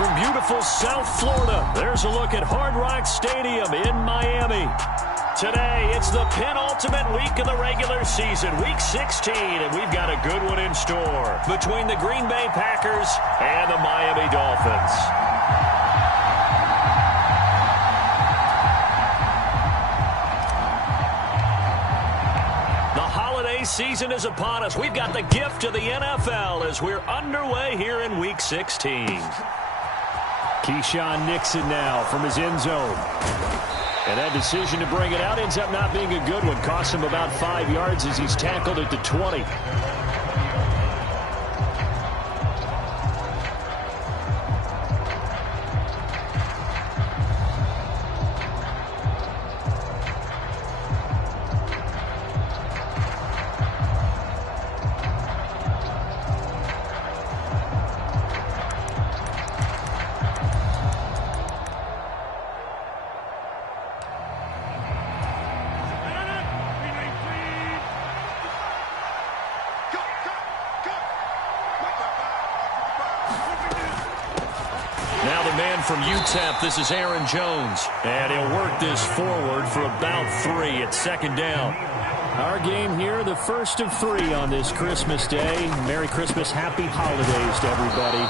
From beautiful South Florida, there's a look at Hard Rock Stadium in Miami. Today, it's the penultimate week of the regular season, Week 16, and we've got a good one in store between the Green Bay Packers and the Miami Dolphins. Season is upon us. We've got the gift of the NFL as we're underway here in Week 16. Keyshawn Nixon now from his end zone. And that decision to bring it out ends up not being a good one. Cost him about 5 yards as he's tackled at the 20. From UTEP, this is Aaron Jones, and he'll work this forward for about 3 at second down. Our game here, the first of 3 on this Christmas Day. Merry Christmas, happy holidays to everybody.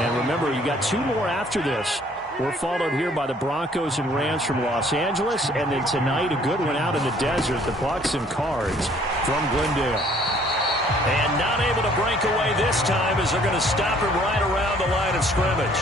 And remember, you got 2 more after this. We're followed here by the Broncos and Rams from Los Angeles, and then tonight a good one out in the desert, the Bucks and Cards from Glendale. And not able to break away this time as they're going to stop him right around the line of scrimmage.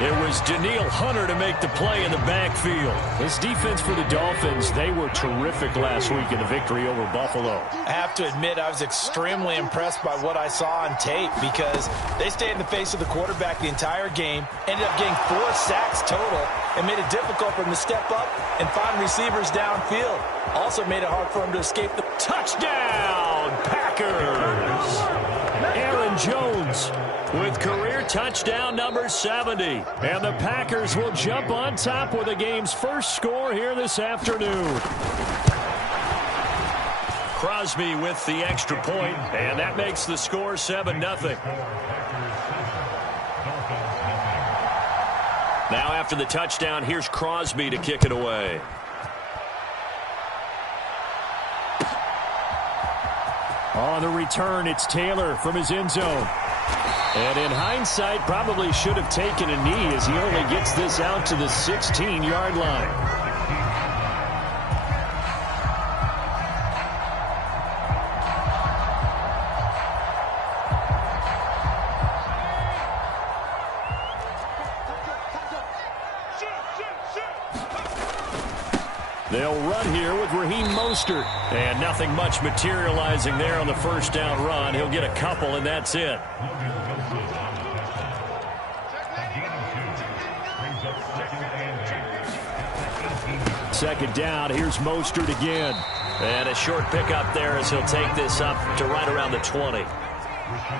It was Danielle Hunter to make the play in the backfield. This defense for the Dolphins, they were terrific last week in the victory over Buffalo. I have to admit, I was extremely impressed by what I saw on tape because they stayed in the face of the quarterback the entire game, ended up getting 4 sacks total, and made it difficult for him to step up and find receivers downfield. Also made it hard for him to escape the touchdown, Packers! Aaron Jones with career touchdown number 70. And the Packers will jump on top with the game's first score here this afternoon. Crosby with the extra point, and that makes the score 7-0. Now after the touchdown, here's Crosby to kick it away. On the return, it's Taylor from his end zone. And in hindsight, probably should have taken a knee as he only gets this out to the 16-yard line. They'll run here with Raheem Mostert. And nothing much materializing there on the first down run. He'll get a couple, and that's it. Second down, here's Mostert again. And a short pickup there as he'll take this up to right around the 20.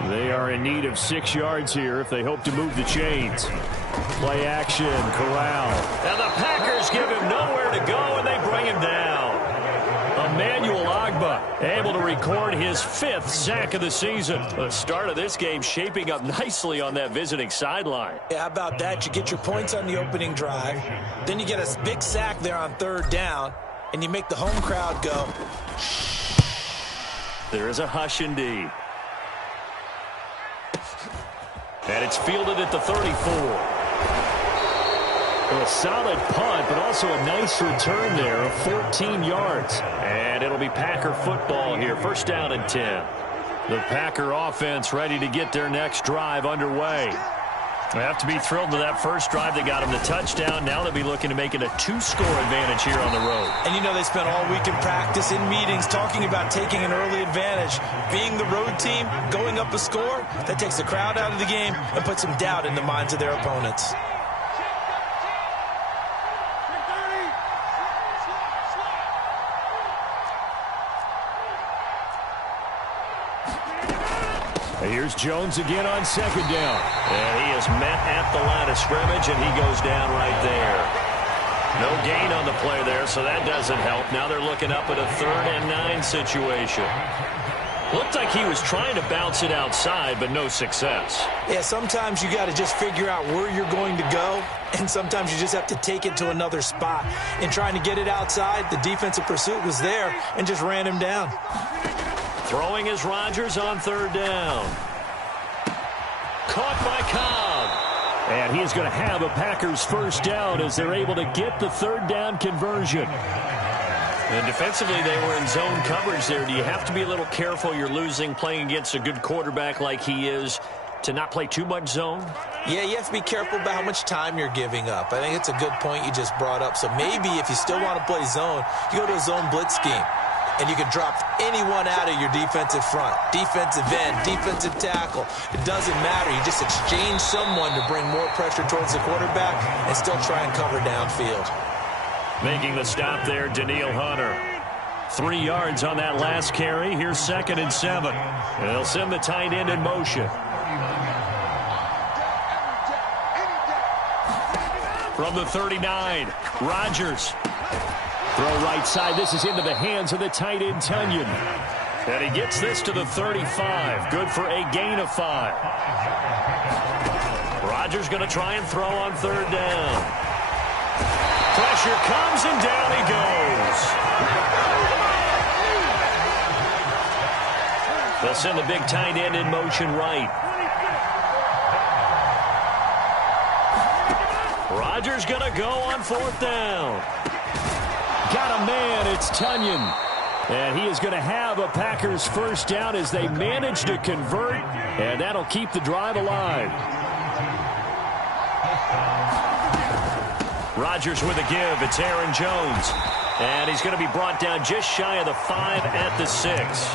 They are in need of 6 yards here if they hope to move the chains. Play action, Corral. And the Packers give him nowhere to go, and they bring him down. Emmanuel Ogbah able to record his 5th sack of the season. The start of this game shaping up nicely on that visiting sideline. Yeah, how about that? You get your points on the opening drive. Then you get a big sack there on 3rd down, and you make the home crowd go. There is a hush indeed. And it's fielded at the 34. A solid punt, but also a nice return there of 14 yards. And it'll be Packer football here. First down and 10. The Packer offense ready to get their next drive underway. They have to be thrilled with that first drive. They got them the touchdown. Now they'll be looking to make it a 2-score advantage here on the road. And you know they spent all week in practice, in meetings, talking about taking an early advantage. Being the road team, going up a score, that takes the crowd out of the game and puts some doubt in the minds of their opponents. Here's Jones again on second down. And he is met at the line of scrimmage, and he goes down right there. No gain on the play there, so that doesn't help. Now they're looking up at a 3rd and 9 situation. Looked like he was trying to bounce it outside, but no success. Yeah, sometimes you got to just figure out where you're going to go, and sometimes you just have to take it to another spot. In trying to get it outside, the defensive pursuit was there and just ran him down. Throwing is Rodgers on third down. Caught by Cobb. And he's going to have a Packers first down as they're able to get the third down conversion. And defensively, they were in zone coverage there. Do you have to be a little careful? You're losing playing against a good quarterback like he is to not play too much zone? Yeah, you have to be careful about how much time you're giving up. I think it's a good point you just brought up. So maybe if you still want to play zone, you go to a zone blitz scheme. And you can drop anyone out of your defensive front, defensive end, defensive tackle. It doesn't matter. You just exchange someone to bring more pressure towards the quarterback and still try and cover downfield. Making the stop there, Danielle Hunter. 3 yards on that last carry. Here's 2nd and 7. And they'll send the tight end in motion. From the 39, Rodgers. Throw right side. This is into the hands of the tight end, Tunyon. And he gets this to the 35. Good for a gain of 5. Rodgers going to try and throw on third down. Pressure comes, and down he goes. They'll send the big tight end in motion right. Rodgers going to go on fourth down. Got a man. It's Tunyon. And he is going to have a Packers first down as they manage to convert. And that'll keep the drive alive. Rodgers with a give. It's Aaron Jones. And he's going to be brought down just shy of the 5 at the 6.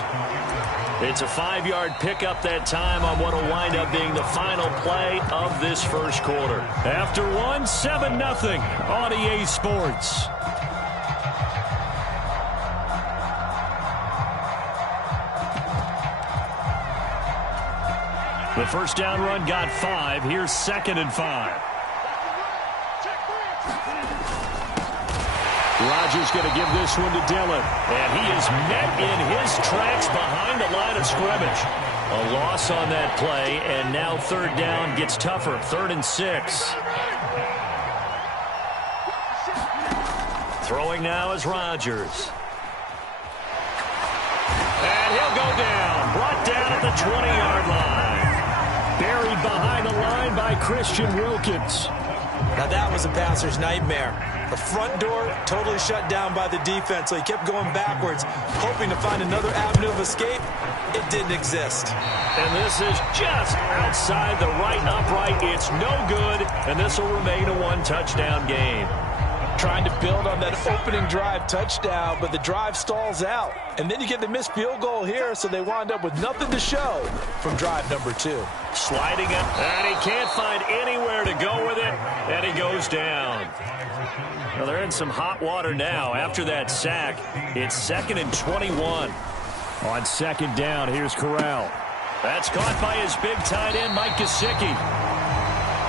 It's a 5-yard pickup that time on what will wind up being the final play of this first quarter. After one, 7-0 on EA Sports. The first down run got 5. Here's 2nd and 5. Rodgers going to give this one to Dillon. And he is met in his tracks behind the line of scrimmage. A loss on that play, and now third down gets tougher. 3rd and 6. Throwing now is Rodgers. And he'll go down. Brought down at the 20-yard line. Buried behind the line by Christian Wilkins. Now that was a passer's nightmare. The front door totally shut down by the defense, so he kept going backwards, hoping to find another avenue of escape. It didn't exist. And this is just outside the right upright. It's no good, and this will remain a one-touchdown game. Trying to build on that opening drive touchdown, but the drive stalls out. And then you get the missed field goal here, so they wind up with nothing to show from drive number 2. Sliding up, and he can't find anywhere to go with it, and he goes down. Well, they're in some hot water now. After that sack, it's 2nd and 21. On 2nd down, here's Corral. That's caught by his big tight end, Mike Gesicki.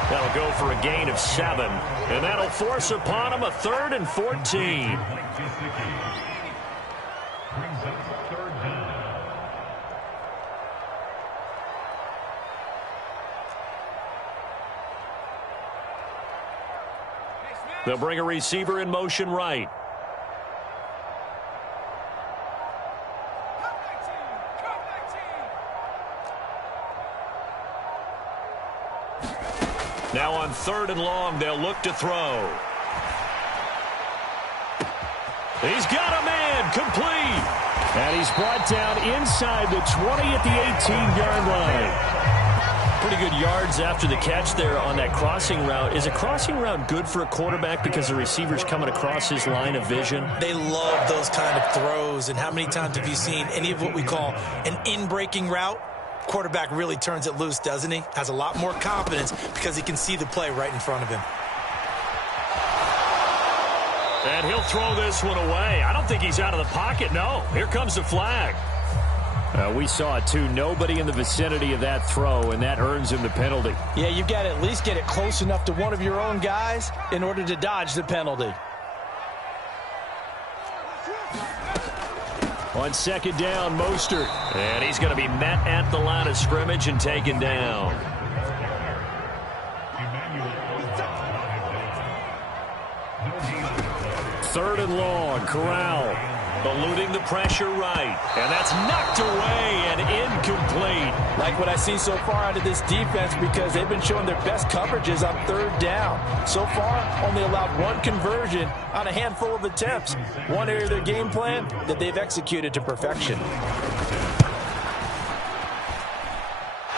That'll go for a gain of 7, and that'll force upon him a 3rd and 14. They'll bring a receiver in motion right. Now on 3rd and long, they'll look to throw. He's got a man, complete. And he's brought down inside the 20 at the 18-yard line. Pretty good yards after the catch there on that crossing route. Is a crossing route good for a quarterback because the receiver's coming across his line of vision? They love those kind of throws, and how many times have you seen any of what we call an in-breaking route? Quarterback really turns it loose, doesn't he? Has a lot more confidence because he can see the play right in front of him. And he'll throw this one away. I don't think he's out of the pocket, no. Here comes the flag. We saw it, too. Nobody in the vicinity of that throw, and that earns him the penalty. Yeah, you've got to at least get it close enough to one of your own guys in order to dodge the penalty. On second down, Mostert. And he's going to be met at the line of scrimmage and taken down. Third and long, Corral. Eluding the pressure right. And that's knocked away and incomplete. Like what I see so far out of this defense, because they've been showing their best coverages on third down. So far, only allowed one conversion on a handful of attempts. One area of their game plan that they've executed to perfection.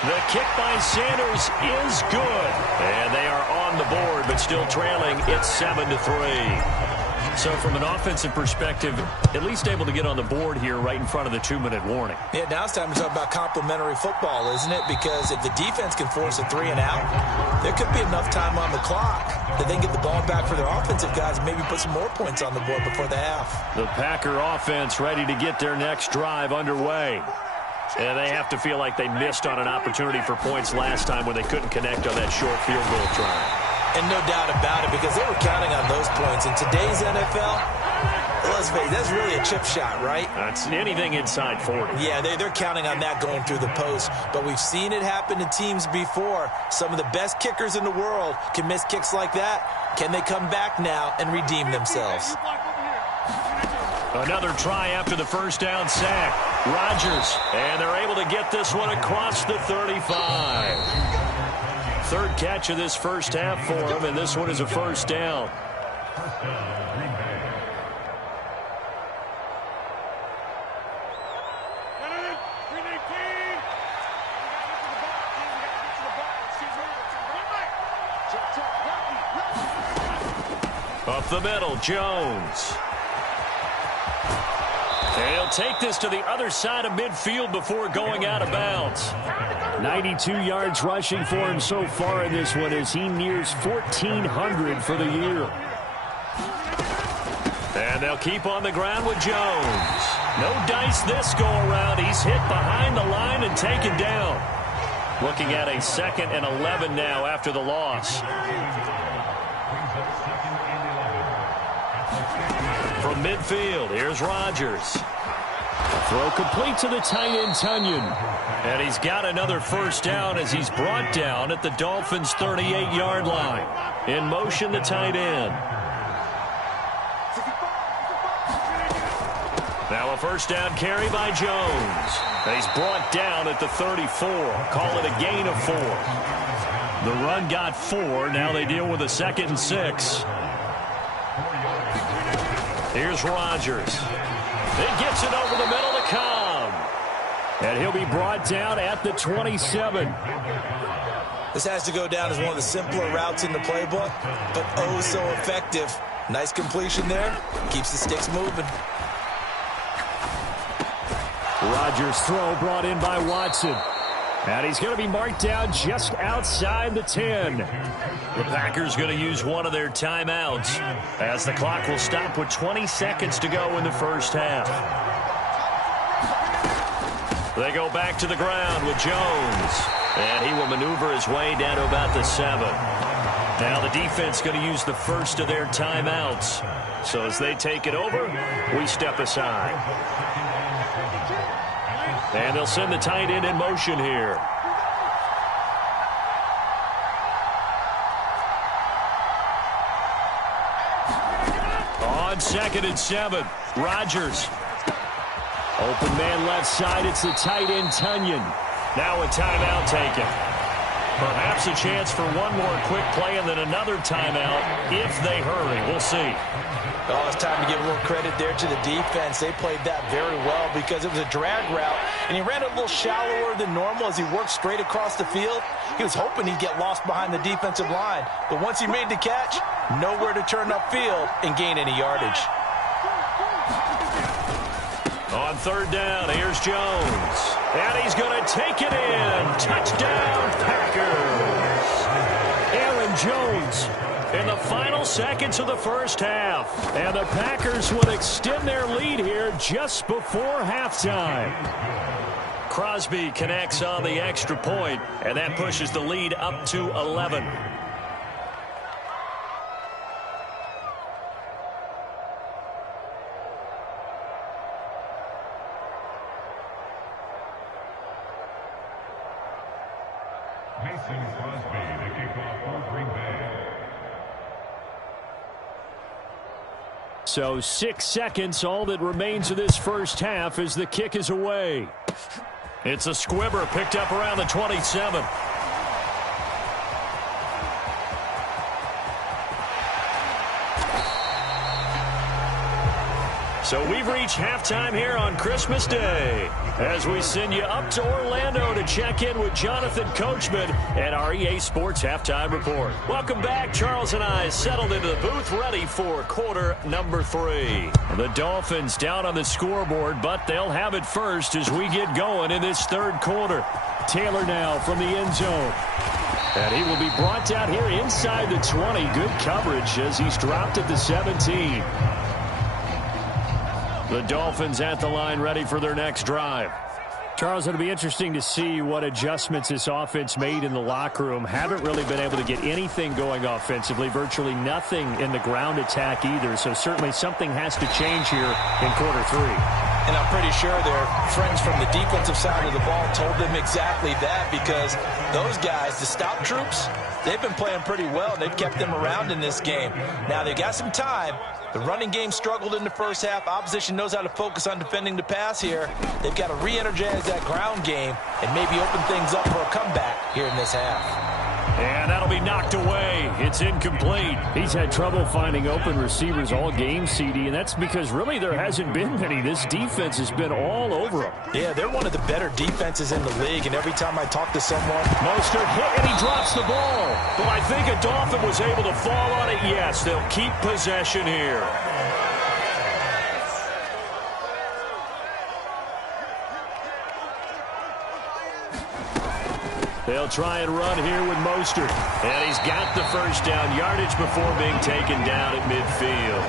The kick by Sanders is good. And they are on the board, but still trailing. It's 7-3. So from an offensive perspective, at least able to get on the board here right in front of the 2-minute warning. Yeah, now it's time to talk about complementary football, isn't it? Because if the defense can force a 3-and-out, there could be enough time on the clock that they can get the ball back for their offensive guys and maybe put some more points on the board before the half. The Packer offense ready to get their next drive underway. And they have to feel like they missed on an opportunity for points last time when they couldn't connect on that short field goal try. And no doubt about it, because they were counting on those points. In today's NFL, let's face it, that's really a chip shot, right? That's anything inside 40. Yeah, they're counting on that going through the post. But we've seen it happen to teams before. Some of the best kickers in the world can miss kicks like that. Can they come back now and redeem themselves? Another try after the first down sack. Rodgers, and they're able to get this one across the 35. Third catch of this first half for him, and this one is a first down. Up the middle, Jones. And he'll take this to the other side of midfield before going out of bounds. 92 yards rushing for him so far in this one as he nears 1,400 for the year. And they'll keep on the ground with Jones. No dice this go-around. He's hit behind the line and taken down. Looking at a 2nd and 11 now after the loss. From midfield, here's Rodgers. Throw complete to the tight end, Tunyon. And he's got another first down as he's brought down at the Dolphins' 38-yard line. In motion, the tight end. Now a first down carry by Jones. And he's brought down at the 34. Call it a gain of 4. The run got 4. Now they deal with a 2nd and 6. Here's Rodgers. It gets it over the middle to Cobb. And he'll be brought down at the 27. This has to go down as one of the simpler routes in the playbook, but oh so effective. Nice completion there. Keeps the sticks moving. Rodgers' throw brought in by Watson. And he's going to be marked down just outside the 10. The Packers going to use one of their timeouts as the clock will stop with 20 seconds to go in the first half. They go back to the ground with Jones. And he will maneuver his way down to about the 7. Now the defense going to use the first of their timeouts. So as they take it over, we step aside. And they'll send the tight end in motion here. On 2nd and 7, Rodgers. Open man left side, it's the tight end, Tunyon. Now a timeout taken. Perhaps a chance for one more quick play and then another timeout if they hurry. We'll see. Oh, it's time to give a little credit there to the defense. They played that very well because it was a drag route, and he ran a little shallower than normal as he worked straight across the field. He was hoping he'd get lost behind the defensive line, but once he made the catch, nowhere to turn upfield and gain any yardage. On 3rd down, here's Jones. And he's going to take it in. Touchdown, Packers. Aaron Jones in the final seconds of the first half. And the Packers would extend their lead here just before halftime. Crosby connects on the extra point, and that pushes the lead up to 11. So 6 seconds, all that remains of this first half as the kick is away. It's a squibber picked up around the 27. So we've reached halftime here on Christmas Day as we send you up to Orlando to check in with Jonathan Coachman at our EA Sports Halftime Report. Welcome back. Charles and I settled into the booth ready for quarter number 3. The Dolphins down on the scoreboard, but they'll have it first as we get going in this third quarter. Taylor now from the end zone. And he will be brought down here inside the 20. Good coverage as he's dropped at the 17. The Dolphins at the line ready for their next drive. Charles, it'll be interesting to see what adjustments this offense made in the locker room. Haven't really been able to get anything going offensively, virtually nothing in the ground attack either. So certainly something has to change here in quarter 3. And I'm pretty sure their friends from the defensive side of the ball told them exactly that, because those guys, the stop troops, they've been playing pretty well, and they've kept them around in this game. Now, they've got some time. The running game struggled in the first half. Opposition knows how to focus on defending the pass here. They've got to re-energize that ground game and maybe open things up for a comeback here in this half. And that'll be knocked away. It's incomplete. He's had trouble finding open receivers all game, CD, and that's because really there hasn't been many. This defense has been all over them. Yeah, they're one of the better defenses in the league, and every time I talk to someone... Mostert hit, and he drops the ball. But I think a Dolphin was able to fall on it. Yes, they'll keep possession here. They'll try and run here with Mostert. And he's got the first down yardage before being taken down at midfield.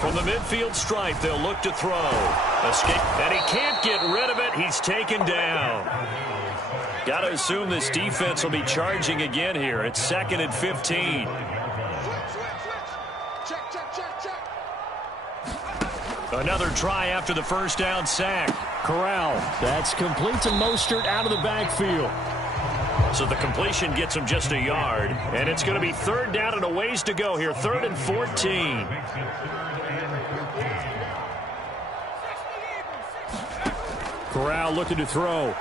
From the midfield stripe, they'll look to throw. Escape, and he can't get rid of it. He's taken down. Got to assume this defense will be charging again here. It's 2nd and 15. Another try after the first down sack. Corral. That's complete to Mostert out of the backfield. So the completion gets him just a yard. And it's going to be 3rd down and a ways to go here. 3rd and 14. Corral looking to throw.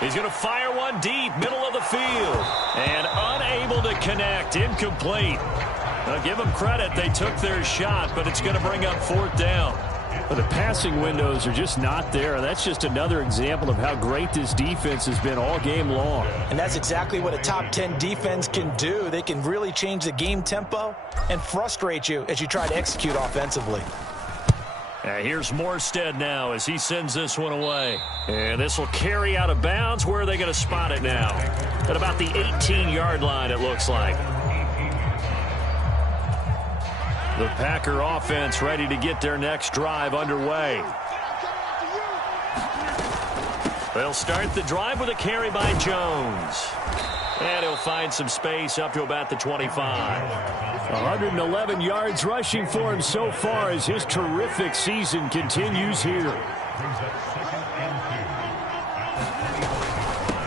He's going to fire one deep, middle of the field. And unable to connect. Incomplete. Now, give them credit. They took their shot, but it's going to bring up 4th down. But the passing windows are just not there. That's just another example of how great this defense has been all game long. And that's exactly what a top 10 defense can do. They can really change the game tempo and frustrate you as you try to execute offensively. Here's Morstead now as he sends this one away. And this will carry out of bounds. Where are they going to spot it now? At about the 18-yard line, it looks like. The Packer offense ready to get their next drive underway. They'll start the drive with a carry by Jones. And he'll find some space up to about the 25. 111 yards rushing for him so far as his terrific season continues here.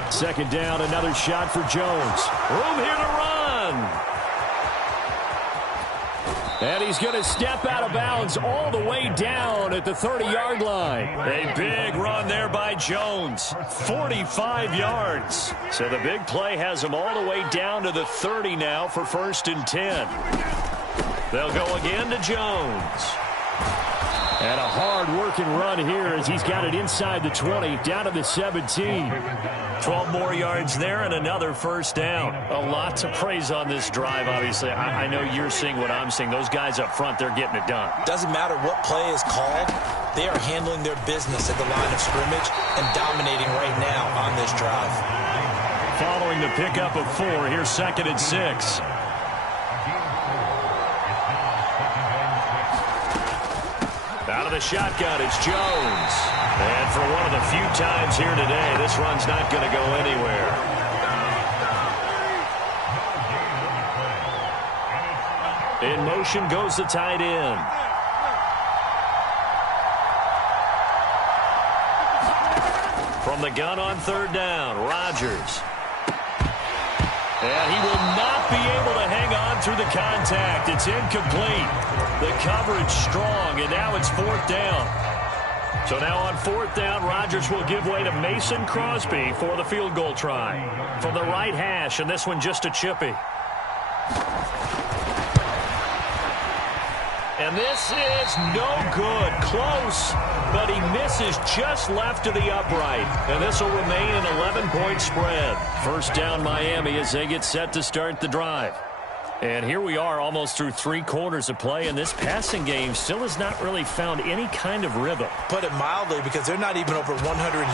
2nd down, another shot for Jones. Room here to run. And he's going to step out of bounds all the way down at the 30-yard line. A big run there by Jones. 45 yards. So the big play has him all the way down to the 30 now for 1st and 10. They'll go again to Jones. And a hard-working run here as he's got it inside the 20, down to the 17. 12 more yards there and another 1st down. A lot to praise on this drive, obviously. I know you're seeing what I'm seeing. Those guys up front, they're getting it done. Doesn't matter what play is called. They are handling their business at the line of scrimmage and dominating right now on this drive. Following the pickup of 4, here's 2nd and 6. Out of the shotgun, it's Jones. And for one of the few times here today, this run's not going to go anywhere. In motion goes the tight end. the gun on third down. Rodgers. And he will not be able to hang on through the contact. It's incomplete. The coverage strong, and now it's fourth down. So now on fourth down, Rodgers will give way to Mason Crosby for the field goal try. From the right hash, and this one just a chippy. And this is no good. Close, but he misses just left of the upright. And this will remain an 11-point spread. First down Miami as they get set to start the drive. And here we are almost through 3 quarters of play, and this passing game still has not really found any kind of rhythm. Put it mildly, because they're not even over 100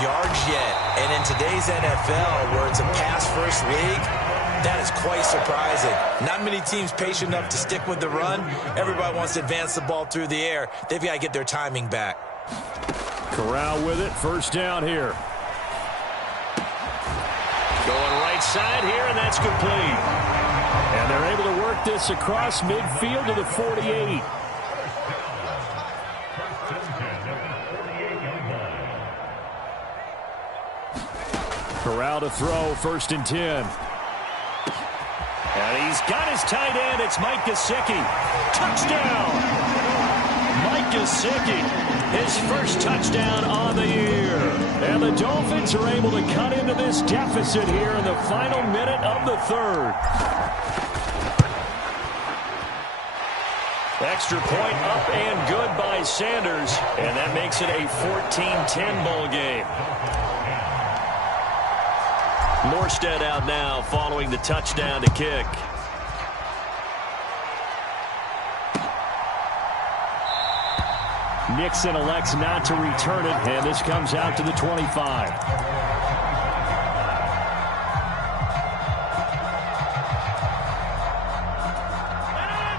yards yet. And in today's NFL, where it's a pass-first league, that is quite surprising. Not many teams patient enough to stick with the run. Everybody wants to advance the ball through the air. They've got to get their timing back. Corral with it. First down here. Going right side here, and that's complete. And they're able to work this across midfield to the 48. Corral to throw, first and 10. And he's got his tight end. It's Mike Gesicki. Touchdown! Mike Gesicki, his first touchdown on the year. And the Dolphins are able to cut into this deficit here in the final minute of the third. Extra point up and good by Sanders. And that makes it a 14-10 ball game. Morstead out now following the touchdown to kick. Nixon elects not to return it, and this comes out to the 25.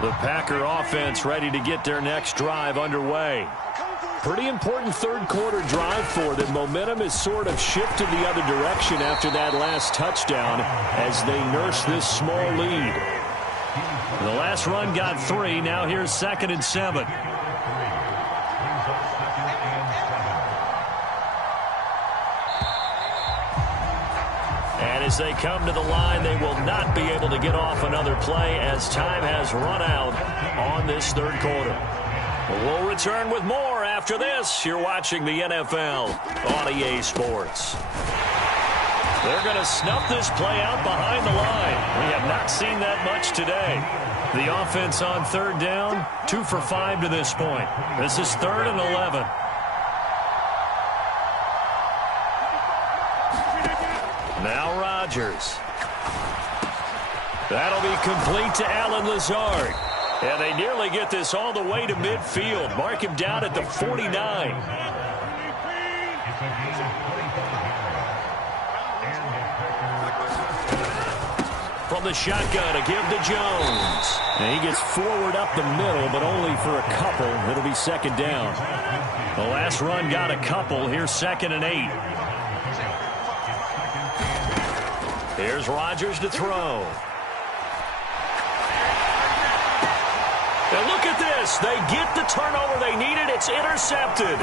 The Packer offense ready to get their next drive underway. Pretty important third quarter drive for them. Momentum has sort of shifted the other direction after that last touchdown as they nurse this small lead. The last run got 3. Now here's 2nd and 7. And as they come to the line, they will not be able to get off another play as time has run out on this third quarter. We'll return with more after this. You're watching the NFL on EA Sports. They're going to snuff this play out behind the line. We have not seen that much today. The offense on third down, 2 for 5 to this point. This is 3rd and 11. Now Rodgers. That'll be complete to Allen Lazard. And they nearly get this all the way to midfield. Mark him down at the 49. From the shotgun to give to Jones. And he gets forward up the middle, but only for a couple. It'll be 2nd down. The last run got a couple. Here's 2nd and 8. Here's Rodgers to throw. And look at this. They get the turnover they needed. It's intercepted.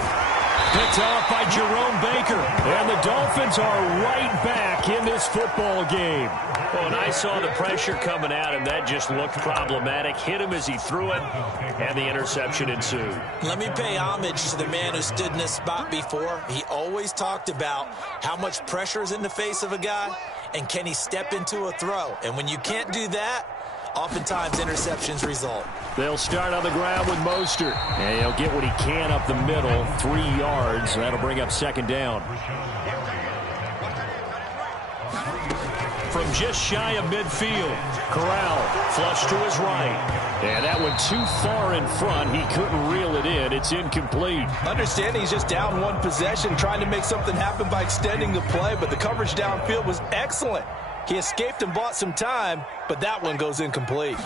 Picked off by Jerome Baker. And the Dolphins are right back in this football game. Oh, and I saw the pressure coming at him. That just looked problematic. Hit him as he threw it, and the interception ensued. Let me pay homage to the man who stood in this spot before. He always talked about how much pressure is in the face of a guy, and can he step into a throw. And when you can't do that, oftentimes interceptions result. They'll start on the ground with Mostert. And he'll get what he can up the middle, 3 yards. That'll bring up 2nd down. From just shy of midfield, Corral flush to his right. And that one too far in front. He couldn't reel it in. It's incomplete. Understanding he's just down 1 possession, trying to make something happen by extending the play, but the coverage downfield was excellent. He escaped and bought some time, but that one goes incomplete.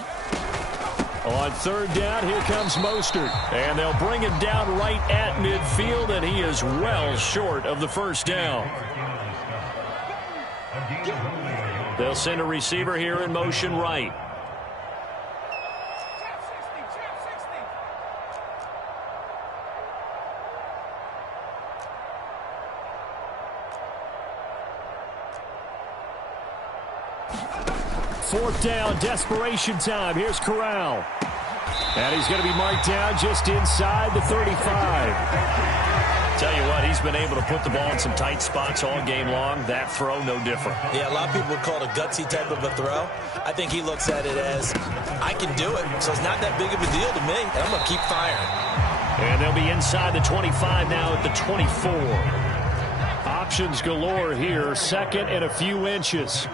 On 3rd down, here comes Mostert. And they'll bring him down right at midfield, and he is well short of the 1st down. They'll send a receiver here in motion right. Fourth down, desperation time. Here's Corral. And he's going to be marked down just inside the 35. Tell you what, he's been able to put the ball in some tight spots all game long. That throw, no different. Yeah, a lot of people would call it a gutsy type of a throw. I think he looks at it as, I can do it, so it's not that big of a deal to me, and I'm going to keep firing. And they'll be inside the 25 now at the 24. Options galore here, second and a few inches.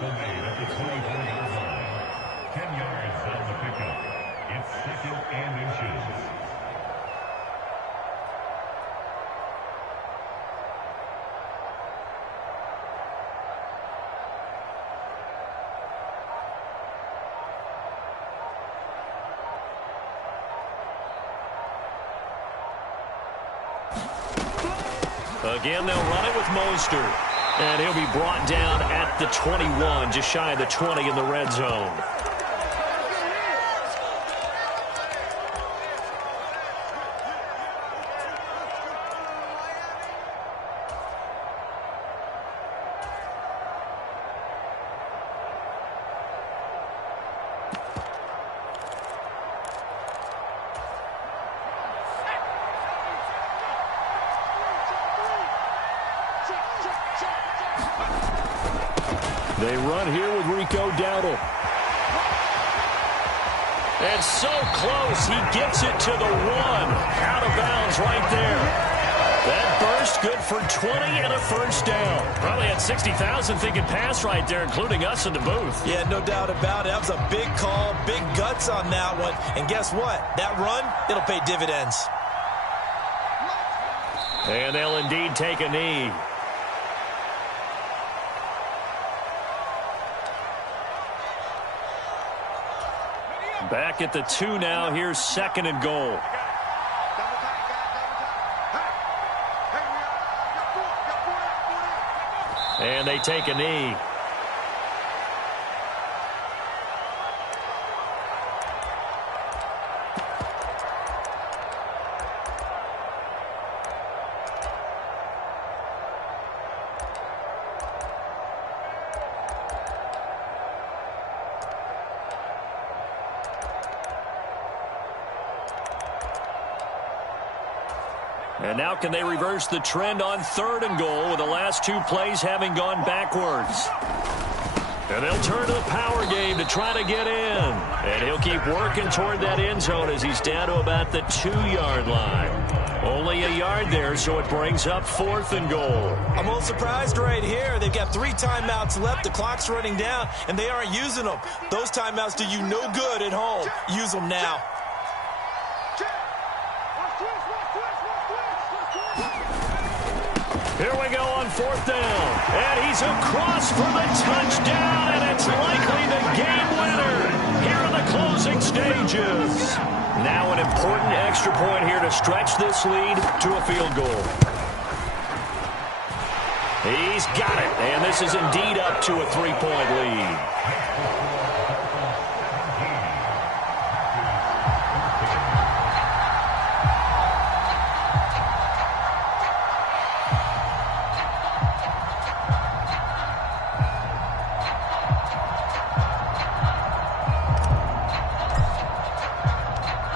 Again, they'll run it with Mostert. And he'll be brought down at the 21, just shy of the 20 in the red zone. They run here with Daw9s. And so close, he gets it to the 1. Out of bounds right there. That burst good for 20 and a first down. Probably had 60,000 thinking pass right there, including us in the booth. Yeah, no doubt about it. That was a big call, big guts on that one. And guess what? That run, it'll pay dividends. And they'll indeed take a knee. Back at the 2 now. Here's second and goal. And they take a knee. And now can they reverse the trend on third and goal with the last 2 plays having gone backwards? And they'll turn to the power game to try to get in. And he'll keep working toward that end zone as he's down to about the 2-yard line. Only a yard there, so it brings up fourth and goal. I'm a little surprised right here. They've got 3 timeouts left. The clock's running down, and they aren't using them. Those timeouts do you no good at home. Use them now. Here we go on fourth down. And he's across for the touchdown, and it's likely the game winner here in the closing stages. Now an important extra point here to stretch this lead to a field goal. He's got it, and this is indeed up to a 3-point lead.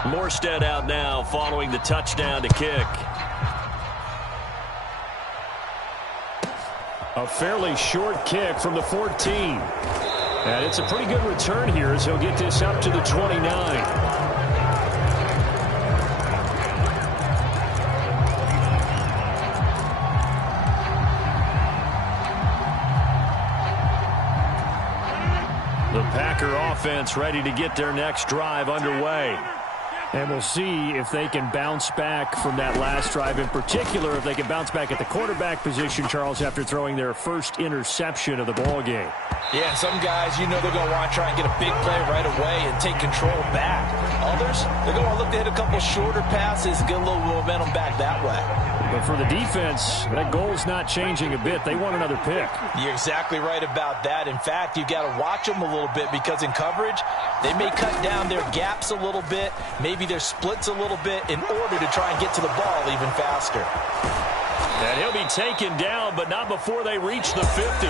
Morstead out now following the touchdown to kick. A fairly short kick from the 14. And it's a pretty good return here as he'll get this up to the 29. The Packer offense ready to get their next drive underway. And we'll see if they can bounce back from that last drive, in particular if they can bounce back at the quarterback position, Charles, after throwing their first interception of the ball game. Yeah, some guys, you know they're going to want to try and get a big play right away and take control back. Others, they're going to want to look to hit a couple shorter passes and get a little momentum back that way. But for the defense, that goal's not changing a bit. They want another pick. You're exactly right about that. In fact, you've got to watch them a little bit because in coverage, they may cut down their gaps a little bit, maybe their splits a little bit in order to try and get to the ball even faster. And he'll be taken down, but not before they reach the 50.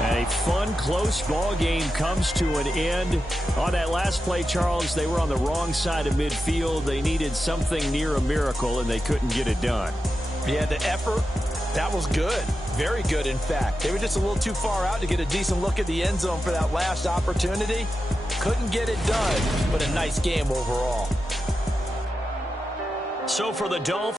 And a fun, close ball game comes to an end. On that last play, Charles, they were on the wrong side of midfield. They needed something near a miracle, and they couldn't get it done. Yeah, the effort, that was good. Very good, in fact. They were just a little too far out to get a decent look at the end zone for that last opportunity. Couldn't get it done, but a nice game overall. So for the Dolphins,